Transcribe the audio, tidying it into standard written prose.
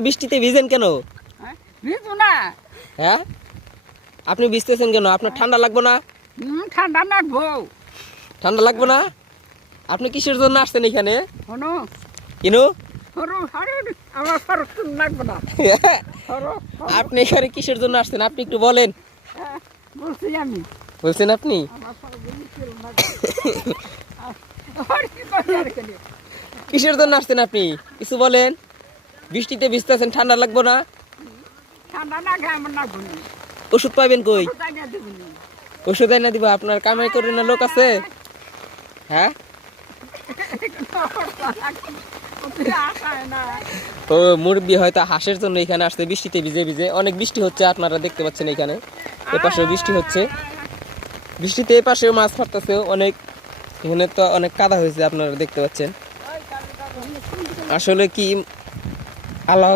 বৃষ্টিতে ভিজেন কেন? ভিজু না। হ্যাঁ, আপনি ভিজতেছেন কেন? আপনার ঠান্ডা লাগবে না? ঠান্ডা লাগবো। ঠান্ডা লাগবে না? আপনি কিসের জন্য আসছেন এখানে? শোনো, কিনু আমার সরক লাগবে না। আপনি এখানে কিসের জন্য আসছেন? আপনি একটু বলেন। বলছি আমি। বলছেন আপনি? আমার সরক কিসের জন্য আসছেন আপনি? কিছু বলেন। বৃষ্টিতে ভিজতেছেন, ঠান্ডা লাগবে না? ঠান্ডা না খায় আমার লাগবো না। ওষুধ পাইবেন কই? তাই না দেবনি। ওষুধ এনে দিব। আপনার কামাই করে না লোক আছে? হ্যাঁ, ও মুরব্বী হয়তো হাঁসের জন্য এখানে আসছে বৃষ্টিতে ভিজে ভিজে। অনেক বৃষ্টি হচ্ছে, আপনারা দেখতে পাচ্ছেন এখানে। এপাশেও বৃষ্টি হচ্ছে, বৃষ্টিতে এপাশেও মাছ ফাটতেছে অনেক। এখানে তো অনেক কাদা হয়েছে, আপনারা দেখতে পাচ্ছেন। আসলে কি আল্লাহ